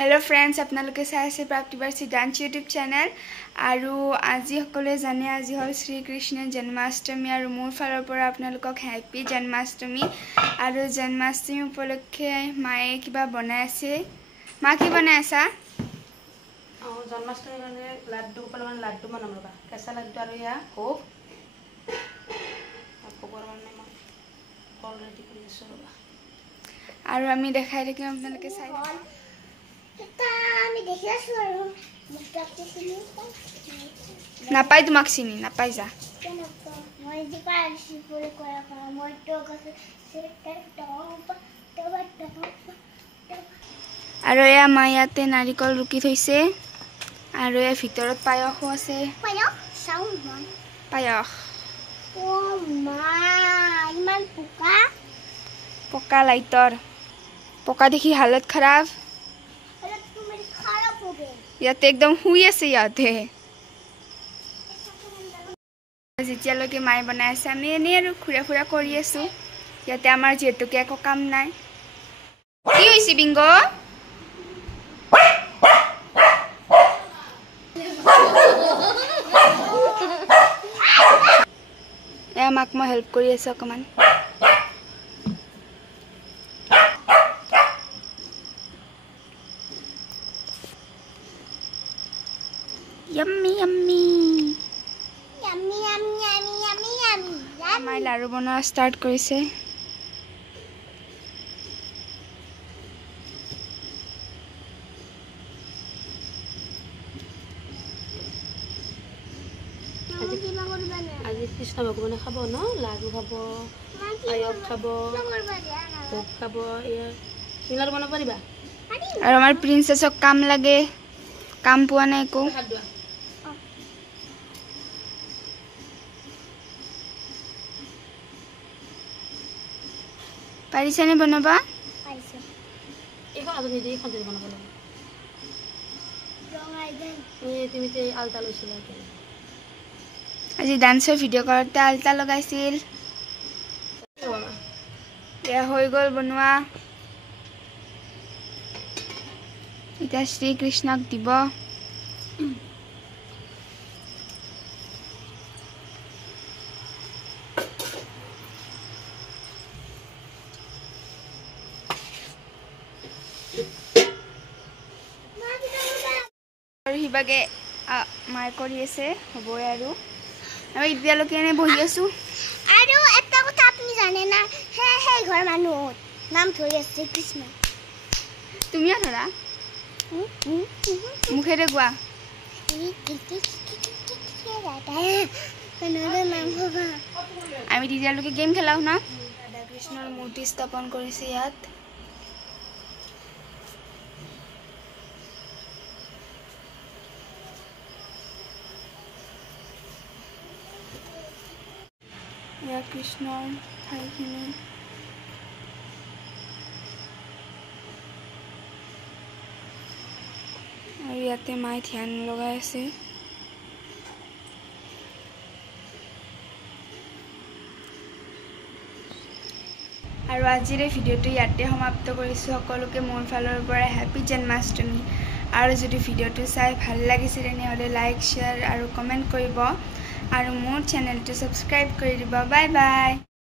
Hello friends आपनालोके चाइ आछे प्राप्तिबार्षी dance YouTube channel आरु आजि सकलोए जाने आजि हल श्री कृष्ण जन्माष्टमी आरु मोर फाলৰ পৰা आपनालोকক हैप्पी जन्माष्टमी आरु जन्माष्टमी उपलक्षे माये किबा बनाय आछे मा कि बनाय आछा जन्माष्टमी माने लाड्डू पलमान लाड्डू बनाम रबा केसा लाड्डू आरु या भोग भोगर माने म अलरेडी কৰি আছো ৰবা आरु आमी देखाइ থাকিম आपनालोके চাই আমি দেখি আছো আৰু নাপাই তোমাক চিনি নাপাই যা মই যি পাইছি পুৰে কৰা কৰা মই তো গছে সেটা টপ আৰু এয়া মায়াতে নাৰিকল ৰুকি থৈছে আৰু এ ভিতৰত পায়সও আছে পায়স সাউন্ড মই পায়স ও মা ইমান পোকা পকা লাইটৰ পকা দেখি হালত खराब ইয়াতে একদম হুই আছে ইয়াতে যেতিয়ালৈকে মাই বনাই আছে আমি এনে আৰু খুৰা খুৰা কৰি আছো ইয়াতে আমাৰ যেহেতুকে একো কাম নাই কি হৈছে বিংগ আমাক মই হেল্প কৰি আছো অকমান Yummy, yummy. Yummy, yummy, yummy, yummy, yummy. My laru bana start korise. আজি কৃষ্ণ ভগৱানে খাব ন লাডু খাব পায়স খাব ভোগ খাব এয়া মিলাৰ বনাব পাৰিবা আৰু আমাৰ প্ৰিন্সেছক কাম লাগে কাম পোৱা নাই কো পাৰিছানে বনাবা পাইছে এইখন আজি নিজেই খান বনাব লাগে ৰঙাই দেন এই তুমি তে আলতা লৈছিলা আজি ডান্সৰ ভিডিঅ' কৰতে আলতা লগাইছিল এয়া হৈ গ'ল বনোৱা এটা শ্ৰী কৃষ্ণক দিব আৰু হিবাগে মাই কৰি আছে হ'বই আৰু আমি এতিয়ালৈকে এনে বহি আছো আৰু এটা কথা আপুনি জানে না হে ঘৰ মানুহ নাম ধৰি আছে কৃষ্ণ তুমিও ধৰা মুখেৰে গোৱা আমি তেতিয়ালৈকে গেম খেলাও না ৰাধা কৃষ্ণৰ মূৰ্তি স্থাপন কৰিছে ইয়াত या কৃষ্ণৰ ঠাইখিনি আৰু ইয়াতে মাই ধ্যান লগাই আছে আৰু আজিৰ ভিডিঅ'টো ইয়াতে সমাপ্ত কৰিছো সকলোকে মোৰ ফালৰ পৰা হেপী জন্মাষ্টমী আৰু যদি ভিডিঅ'টো চাই ভাল লাগিছে তেনেহ'লে লাইক শ্বেয়াৰ আৰু কমেণ্ট কৰিব আৰু মোৰ চেনেলটো সাবস্ক্ৰাইব কৰি দিব বাই বাই